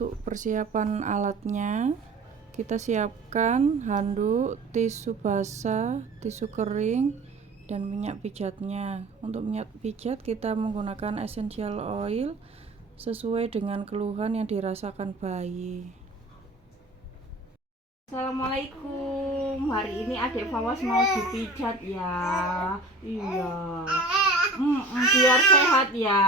Untuk persiapan alatnya, kita siapkan handuk, tisu basah, tisu kering, dan minyak pijatnya. Untuk minyak pijat kita menggunakan essential oil sesuai dengan keluhan yang dirasakan bayi. Assalamualaikum. Hari ini adik Fawas mau dipijat ya. Iya. Biar sehat ya.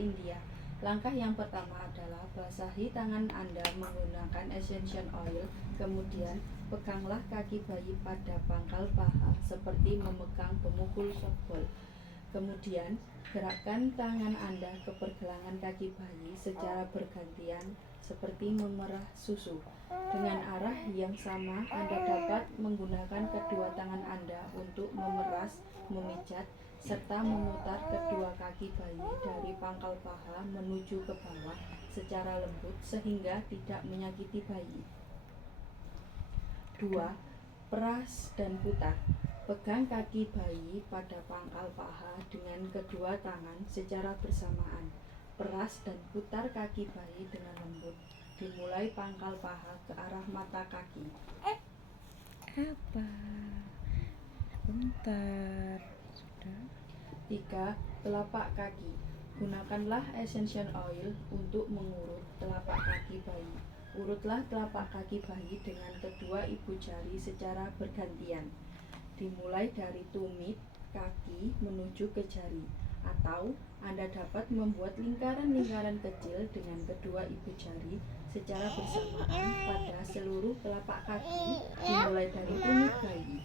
India. Langkah yang pertama adalah basahi tangan Anda menggunakan essential oil. Kemudian peganglah kaki bayi pada pangkal paha seperti memegang pemukul softball. Kemudian gerakkan tangan Anda ke pergelangan kaki bayi secara bergantian seperti memerah susu. Dengan arah yang sama, Anda dapat menggunakan kedua tangan Anda untuk memeras, memijat, serta memutar kedua kaki bayi dari pangkal paha menuju ke bawah secara lembut sehingga tidak menyakiti bayi. 2. Peras dan putar. Pegang kaki bayi pada pangkal paha dengan kedua tangan secara bersamaan. Peras dan putar kaki bayi dengan lembut. Dimulai pangkal paha ke arah mata kaki. Apa? Bentar. Sudah. 3. Telapak kaki. Gunakanlah essential oil untuk mengurut telapak kaki bayi. Urutlah telapak kaki bayi dengan kedua ibu jari secara bergantian. Dimulai dari tumit kaki menuju ke jari, atau Anda dapat membuat lingkaran-lingkaran kecil dengan kedua ibu jari secara bersamaan pada seluruh telapak kaki dimulai dari tumit bayi.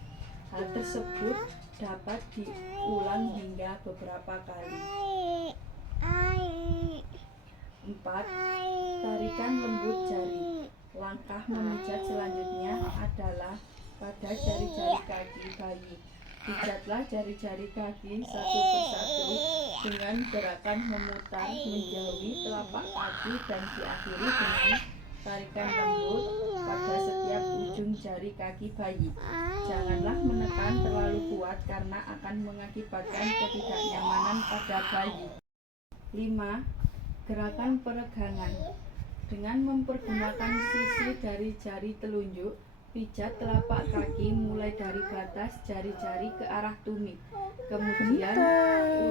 Hal tersebut dapat diulang hingga beberapa kali. 4. Tarikan lembut jari. Langkah memijat selanjutnya adalah pada jari-jari kaki bayi. Pijatlah jari-jari kaki satu persatu dengan gerakan memutar menjauhi telapak kaki dan diakhiri dengan tarikan lembut pada setiap ujung jari kaki bayi. Janganlah menekan terlalu kuat karena akan mengakibatkan ketidaknyamanan pada bayi. 5. Gerakan peregangan. Dengan mempergunakan sisi dari jari telunjuk, pijat telapak kaki mulai dari batas jari-jari ke arah tumit. Kemudian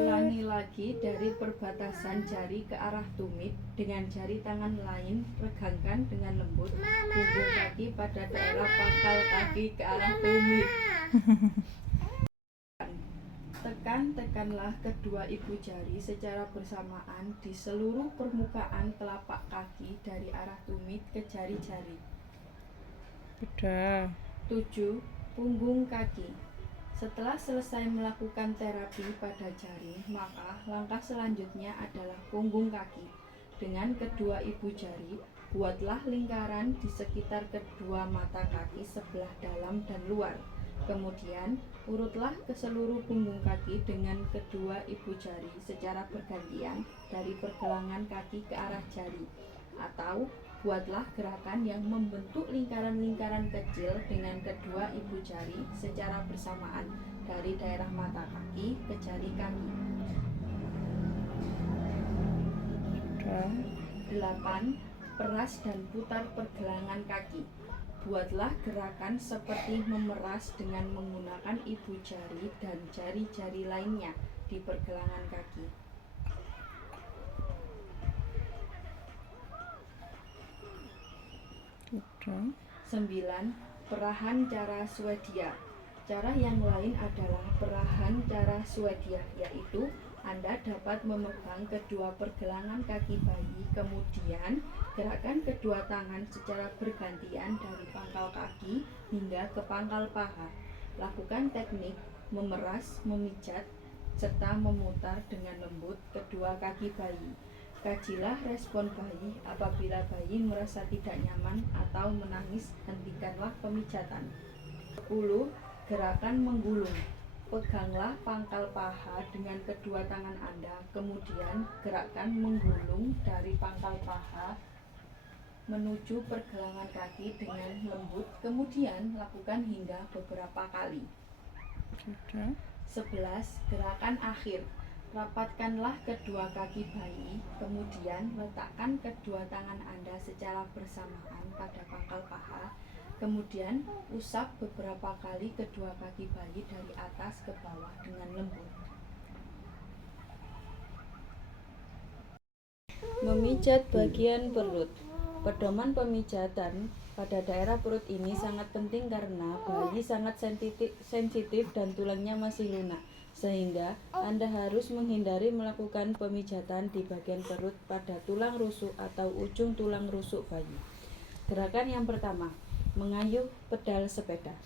ulangi lagi dari perbatasan jari ke arah tumit. Dengan jari tangan lain regangkan dengan lembut punggung kaki pada daerah pangkal kaki ke arah tumit. Tekanlah kedua ibu jari secara bersamaan di seluruh permukaan telapak kaki dari arah tumit ke jari-jari. Sudah. 7. Punggung kaki. Setelah selesai melakukan terapi pada jari, maka langkah selanjutnya adalah punggung kaki. Dengan kedua ibu jari, buatlah lingkaran di sekitar kedua mata kaki sebelah dalam dan luar. Kemudian, urutlah ke seluruh punggung kaki dengan kedua ibu jari secara bergantian dari pergelangan kaki ke arah jari. Atau, buatlah gerakan yang membentuk lingkaran-lingkaran kecil dengan kedua ibu jari secara bersamaan dari daerah mata kaki ke jari kaki. 8. Peras dan putar pergelangan kaki. Buatlah gerakan seperti memeras dengan menggunakan ibu jari dan jari-jari lainnya di pergelangan kaki. 9. Perahan cara Swedia. Cara yang lain adalah perahan cara Swedia, yaitu Anda dapat memegang kedua pergelangan kaki bayi, kemudian gerakan kedua tangan secara bergantian dari pangkal kaki hingga ke pangkal paha. Lakukan teknik memeras, memijat, serta memutar dengan lembut kedua kaki bayi. Kajilah respon bayi. Apabila bayi merasa tidak nyaman atau menangis, hentikanlah pemijatan. 10. Gerakan menggulung. Peganglah pangkal paha dengan kedua tangan Anda, kemudian gerakkan menggulung dari pangkal paha menuju pergelangan kaki dengan lembut, kemudian lakukan hingga beberapa kali. 11. Gerakan akhir. Rapatkanlah kedua kaki bayi, kemudian letakkan kedua tangan Anda secara bersamaan pada pangkal paha. Kemudian usap beberapa kali kedua kaki bayi dari atas ke bawah dengan lembut. Memijat bagian perut. Pedoman pemijatan pada daerah perut ini sangat penting karena bayi sangat sensitif dan tulangnya masih lunak, sehingga Anda harus menghindari melakukan pemijatan di bagian perut pada tulang rusuk atau ujung tulang rusuk bayi. Gerakan yang pertama, mengayuh pedal sepeda.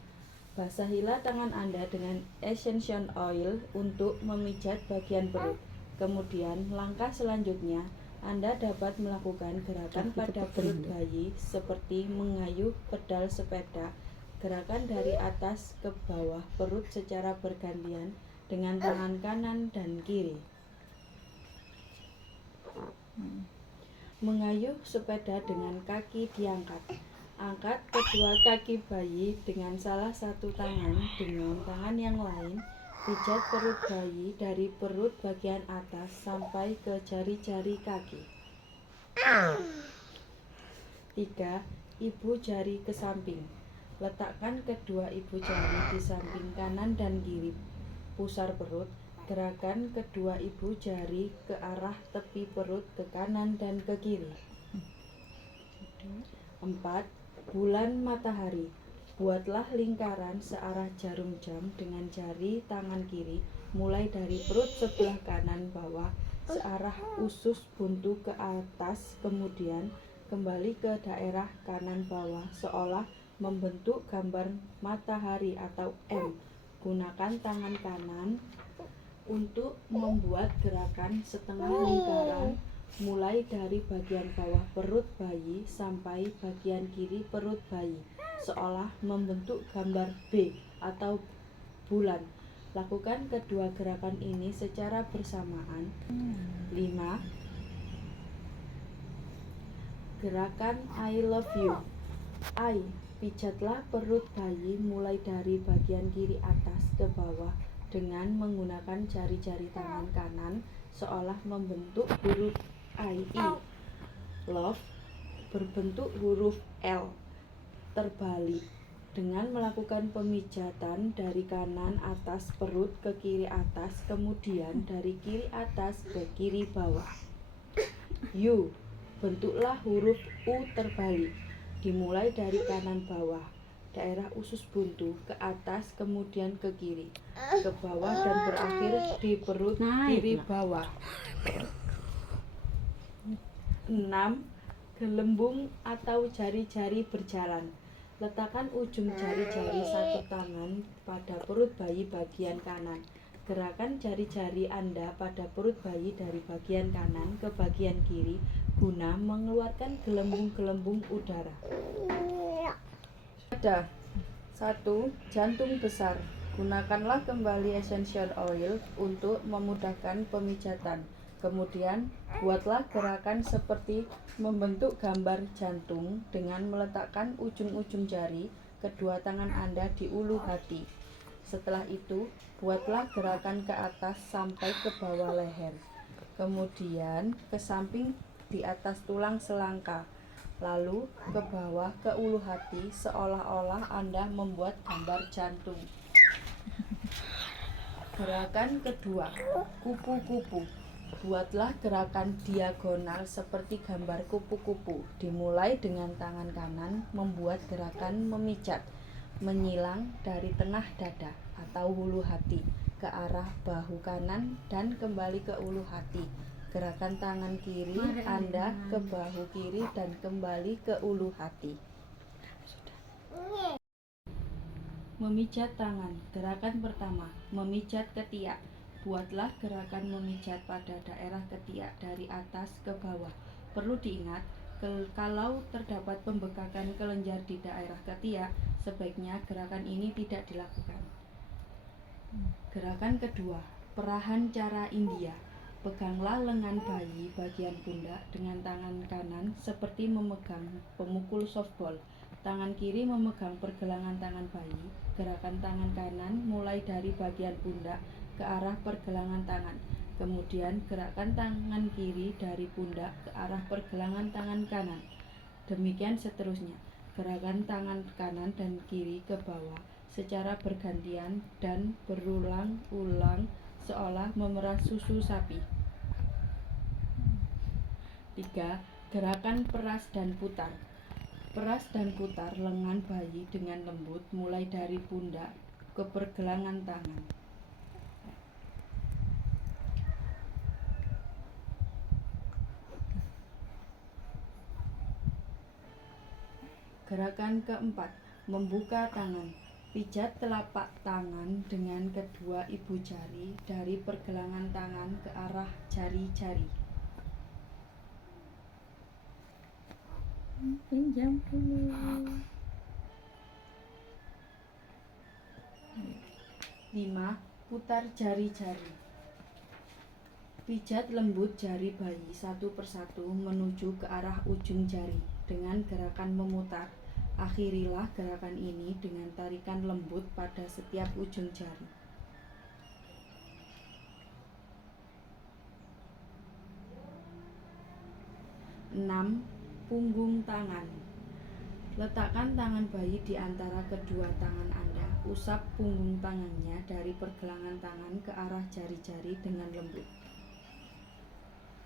Basahilah tangan Anda dengan essential oil untuk memijat bagian perut. Kemudian, langkah selanjutnya, Anda dapat melakukan gerakan pada perut bayi seperti mengayuh pedal sepeda. Gerakan dari atas ke bawah perut secara bergantian dengan tangan kanan dan kiri. Mengayuh sepeda dengan kaki diangkat. Angkat kedua kaki bayi dengan salah satu tangan dengan tangan yang lain. Pijat perut bayi dari perut bagian atas sampai ke jari-jari kaki. 3. Ibu jari ke samping. Letakkan kedua ibu jari di samping kanan dan kiri pusar perut. Gerakan kedua ibu jari ke arah tepi perut ke kanan dan ke kiri. 4. Bulan matahari. Buatlah lingkaran searah jarum jam dengan jari tangan kiri, mulai dari perut sebelah kanan bawah searah usus buntu ke atas, kemudian kembali ke daerah kanan bawah seolah membentuk gambar matahari atau M. Gunakan tangan kanan untuk membuat gerakan setengah lingkaran mulai dari bagian bawah perut bayi sampai bagian kiri perut bayi, seolah membentuk gambar B atau bulan. Lakukan kedua gerakan ini secara bersamaan. 5. Gerakan I love you. I. Pijatlah perut bayi mulai dari bagian kiri atas ke bawah dengan menggunakan jari-jari tangan kanan seolah membentuk huruf I. Love berbentuk huruf L terbalik dengan melakukan pemijatan dari kanan atas perut ke kiri atas, kemudian dari kiri atas ke kiri bawah. U. Bentuklah huruf U terbalik dimulai dari kanan bawah daerah usus buntu ke atas, kemudian ke kiri, ke bawah, dan berakhir di perut kiri bawah. 6. Gelembung atau jari-jari berjalan. Letakkan ujung jari-jari satu tangan pada perut bayi bagian kanan. Gerakan jari-jari Anda pada perut bayi dari bagian kanan ke bagian kiri guna mengeluarkan gelembung-gelembung udara. Ada 1. Jantung besar. Gunakanlah kembali essential oil untuk memudahkan pemijatan. Kemudian, buatlah gerakan seperti membentuk gambar jantung dengan meletakkan ujung-ujung jari kedua tangan Anda di ulu hati. Setelah itu, buatlah gerakan ke atas sampai ke bawah leher. Kemudian, ke samping di atas tulang selangka. Lalu ke bawah ke ulu hati seolah-olah Anda membuat gambar jantung. Gerakan kedua, kupu-kupu. Buatlah gerakan diagonal seperti gambar kupu-kupu. Dimulai dengan tangan kanan membuat gerakan memijat, menyilang dari tengah dada atau hulu hati ke arah bahu kanan dan kembali ke ulu hati. Gerakan tangan kiri Anda ke bahu kiri dan kembali ke ulu hati. Memijat tangan. Gerakan pertama, memijat ketiak. Buatlah gerakan memijat pada daerah ketiak dari atas ke bawah. Perlu diingat, kalau terdapat pembekakan kelenjar di daerah ketiak, sebaiknya gerakan ini tidak dilakukan. Gerakan kedua, perahan cara India. Peganglah lengan bayi bagian pundak dengan tangan kanan seperti memegang pemukul softball. Tangan kiri memegang pergelangan tangan bayi. Gerakan tangan kanan mulai dari bagian pundak ke arah pergelangan tangan. Kemudian gerakkan tangan kiri dari pundak ke arah pergelangan tangan kanan. Demikian seterusnya. Gerakan tangan kanan dan kiri ke bawah secara bergantian dan berulang-ulang seolah memerah susu sapi. 3. Gerakan peras dan putar. Peras dan putar lengan bayi dengan lembut mulai dari pundak ke pergelangan tangan. Gerakan keempat, membuka tangan. Pijat telapak tangan dengan kedua ibu jari dari pergelangan tangan ke arah jari-jari. Pinjam dulu. 5. Putar jari-jari. Pijat lembut jari bayi satu persatu menuju ke arah ujung jari dengan gerakan memutar. Akhirilah gerakan ini dengan tarikan lembut pada setiap ujung jari. 6. Punggung tangan. Letakkan tangan bayi di antara kedua tangan Anda. Usap punggung tangannya dari pergelangan tangan ke arah jari-jari dengan lembut.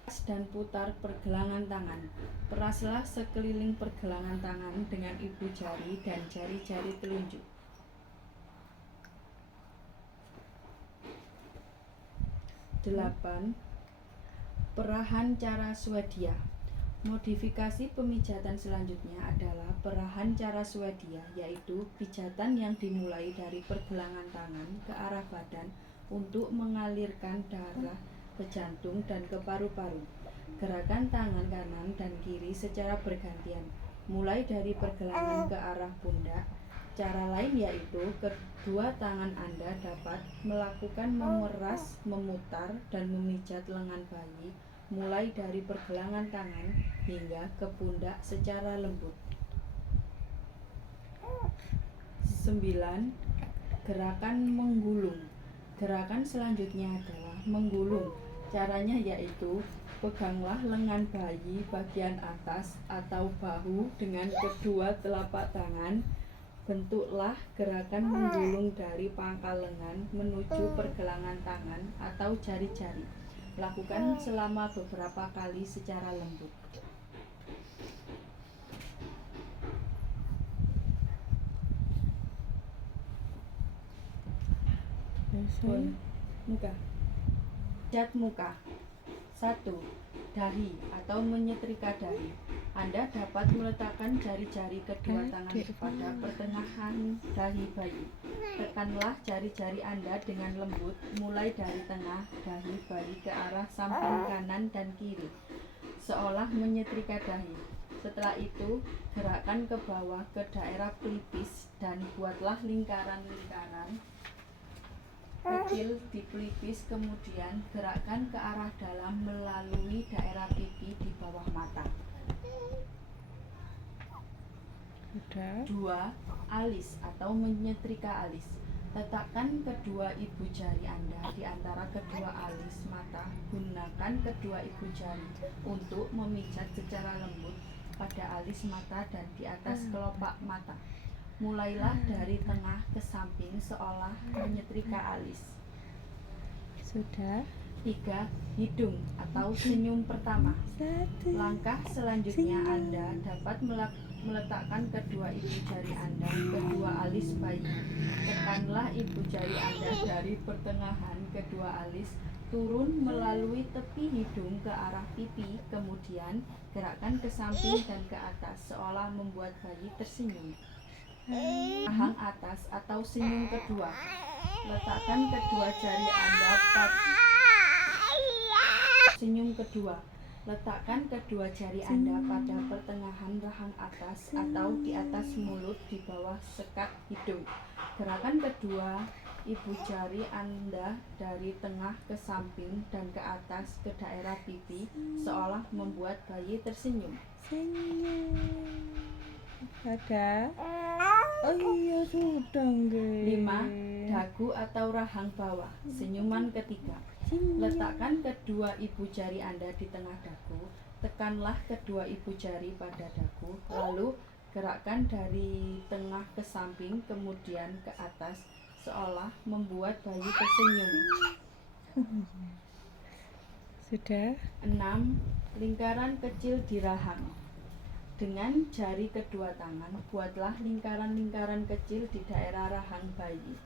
Peras dan putar pergelangan tangan. Peraslah sekeliling pergelangan tangan dengan ibu jari dan jari-jari telunjuk. 8. Perahan cara Swedia. Modifikasi pemijatan selanjutnya adalah perahan cara Swedia, yaitu pijatan yang dimulai dari pergelangan tangan ke arah badan untuk mengalirkan darah ke jantung dan ke paru-paru. Gerakan tangan kanan dan kiri secara bergantian, mulai dari pergelangan ke arah pundak. Cara lain yaitu kedua tangan Anda dapat melakukan memeras, memutar, dan memijat lengan bayi mulai dari pergelangan tangan hingga ke pundak secara lembut. 9. Gerakan menggulung. Gerakan selanjutnya adalah menggulung. Caranya yaitu peganglah lengan bayi bagian atas atau bahu dengan kedua telapak tangan. Bentuklah gerakan menggulung dari pangkal lengan menuju pergelangan tangan atau jari-jari. Lakukan selama beberapa kali secara lembut. Muka. Pijat muka. 1. Dahi atau menyetrika dahi. Anda dapat meletakkan jari-jari kedua tangan pada pertengahan dahi bayi. Tekanlah jari-jari Anda dengan lembut mulai dari tengah dahi bayi ke arah samping kanan dan kiri, seolah menyetrika dahi. Setelah itu, gerakkan ke bawah ke daerah pelipis dan buatlah lingkaran-lingkaran kecil di pelipis, kemudian gerakkan ke arah dalam melalui daerah pipi di bawah mata. 2. Alis atau menyetrika alis. Letakkan kedua ibu jari Anda di antara kedua alis mata. Gunakan kedua ibu jari untuk memijat secara lembut pada alis mata dan di atas kelopak mata. Mulailah dari tengah ke samping seolah menyetrika alis. Sudah. 3. Hidung atau senyum pertama. Langkah selanjutnya Anda dapat meletakkan kedua ibu jari Anda di kedua alis bayi. Tekanlah ibu jari Anda dari pertengahan kedua alis turun melalui tepi hidung ke arah pipi, kemudian gerakkan ke samping dan ke atas seolah membuat bayi tersenyum. Rahang atas atau senyum kedua. Letakkan kedua jari Anda pada senyum kedua. Letakkan kedua jari Anda pada pertengahan rahang atas atau di atas mulut di bawah sekat hidung. Gerakan kedua ibu jari Anda dari tengah ke samping dan ke atas ke daerah pipi seolah membuat bayi tersenyum. Senyum. Ada. Oh iya sudah nggih. 5. Dagu atau rahang bawah. Senyuman ketiga. Letakkan kedua ibu jari Anda di tengah dagu. Tekanlah kedua ibu jari pada dagu. Lalu gerakkan dari tengah ke samping, kemudian ke atas, seolah membuat bayi tersenyum. Sudah. 6. Lingkaran kecil di rahang. Dengan jari kedua tangan, buatlah lingkaran-lingkaran kecil di daerah rahang bayi.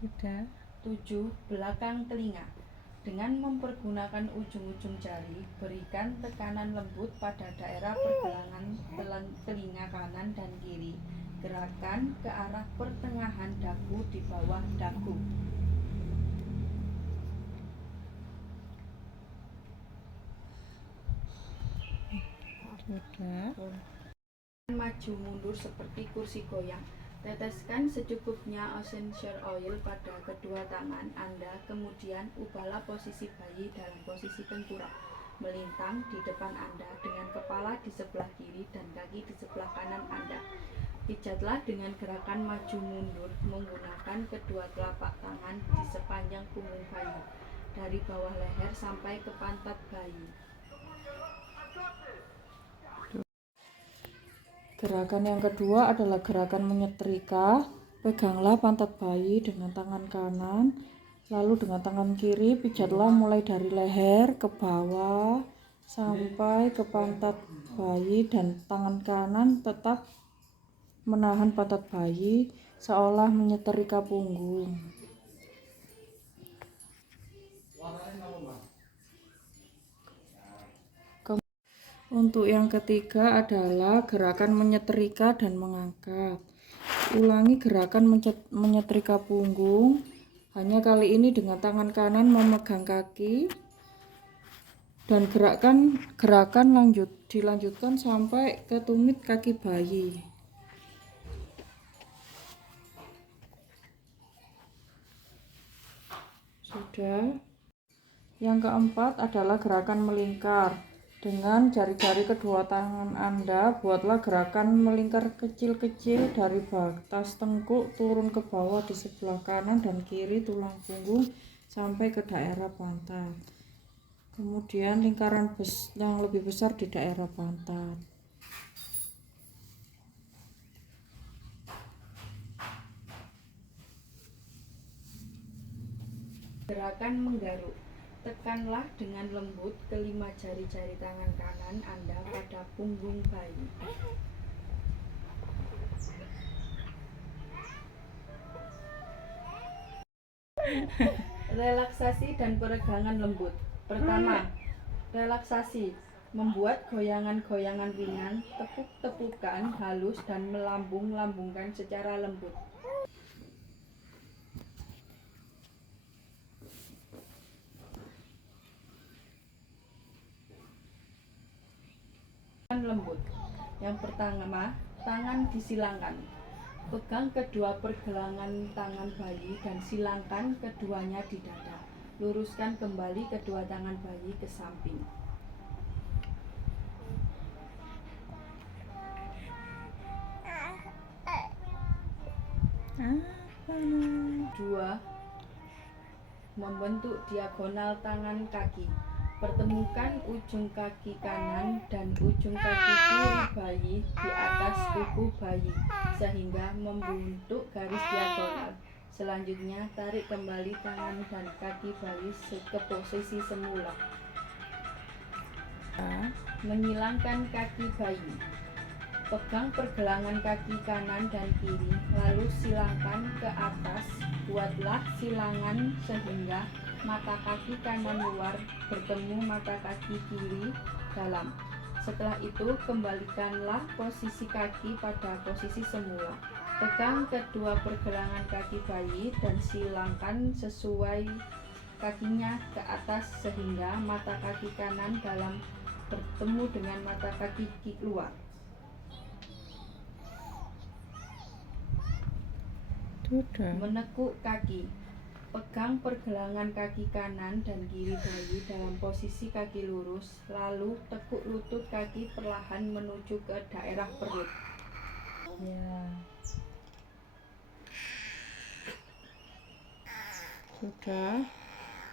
Sudah. 7. Belakang telinga. Dengan mempergunakan ujung-ujung jari, berikan tekanan lembut pada daerah pergelangan telinga kanan dan kiri. Gerakan ke arah pertengahan dagu di bawah dagu. Sudah. Maju mundur seperti kursi goyang. Teteskan secukupnya essential oil pada kedua tangan Anda, kemudian ubahlah posisi bayi dalam posisi tengkurap melintang di depan Anda dengan kepala di sebelah kiri dan kaki di sebelah kanan Anda. Pijatlah dengan gerakan maju mundur menggunakan kedua telapak tangan di sepanjang punggung bayi, dari bawah leher sampai ke pantat bayi. Gerakan yang kedua adalah gerakan menyetrika. Peganglah pantat bayi dengan tangan kanan, lalu dengan tangan kiri pijatlah mulai dari leher ke bawah sampai ke pantat bayi, dan tangan kanan tetap menahan pantat bayi seolah menyetrika punggung. Untuk yang ketiga adalah gerakan menyetrika dan mengangkat. Ulangi gerakan menyetrika punggung, hanya kali ini dengan tangan kanan memegang kaki, dan gerakan dilanjutkan sampai ke tumit kaki bayi. Sudah. Yang keempat adalah gerakan melingkar. Dengan jari-jari kedua tangan Anda, buatlah gerakan melingkar kecil-kecil dari batas tengkuk turun ke bawah di sebelah kanan dan kiri tulang punggung sampai ke daerah pantat. Kemudian lingkaran yang lebih besar di daerah pantat. Gerakan menggaruk. Tekanlah dengan lembut kelima jari-jari tangan kanan Anda pada punggung bayi. Relaksasi dan peregangan lembut. Pertama, relaksasi. Membuat goyangan-goyangan ringan, tepuk-tepukan halus dan melambung-lambungkan secara lembut. Lembut. Yang pertama, tangan disilangkan. Pegang kedua pergelangan tangan bayi dan silangkan keduanya di dada. Luruskan kembali kedua tangan bayi ke samping. Dua, membentuk diagonal tangan kaki. Pertemukan ujung kaki kanan dan ujung kaki kiri bayi di atas tubuh bayi sehingga membentuk garis diagonal. Selanjutnya, tarik kembali tangan dan kaki bayi ke posisi semula. Menyilangkan kaki bayi. Pegang pergelangan kaki kanan dan kiri, lalu silangkan ke atas. Buatlah silangan sehingga mata kaki kanan luar bertemu mata kaki kiri dalam. Setelah itu, kembalikanlah posisi kaki pada posisi semula. Pegang kedua pergelangan kaki bayi dan silangkan sesuai kakinya ke atas sehingga mata kaki kanan dalam bertemu dengan mata kaki luar. Sudah. Menekuk kaki. Pegang pergelangan kaki kanan dan kiri bayi dalam posisi kaki lurus, lalu tekuk lutut kaki perlahan menuju ke daerah perut. Ya. Sudah.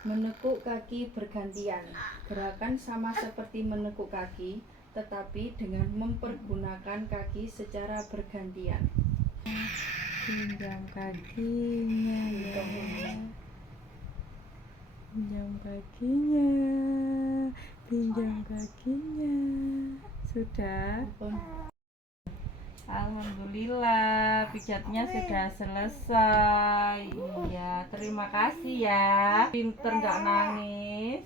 Menekuk kaki bergantian. Gerakan sama seperti menekuk kaki, tetapi dengan mempergunakan kaki secara bergantian. Pinjam kakinya ya. Pinjam kakinya. Pinjam kakinya. Sudah. Alhamdulillah, pijatnya sudah selesai. Iya, terima kasih ya. Pinter nggak nangis.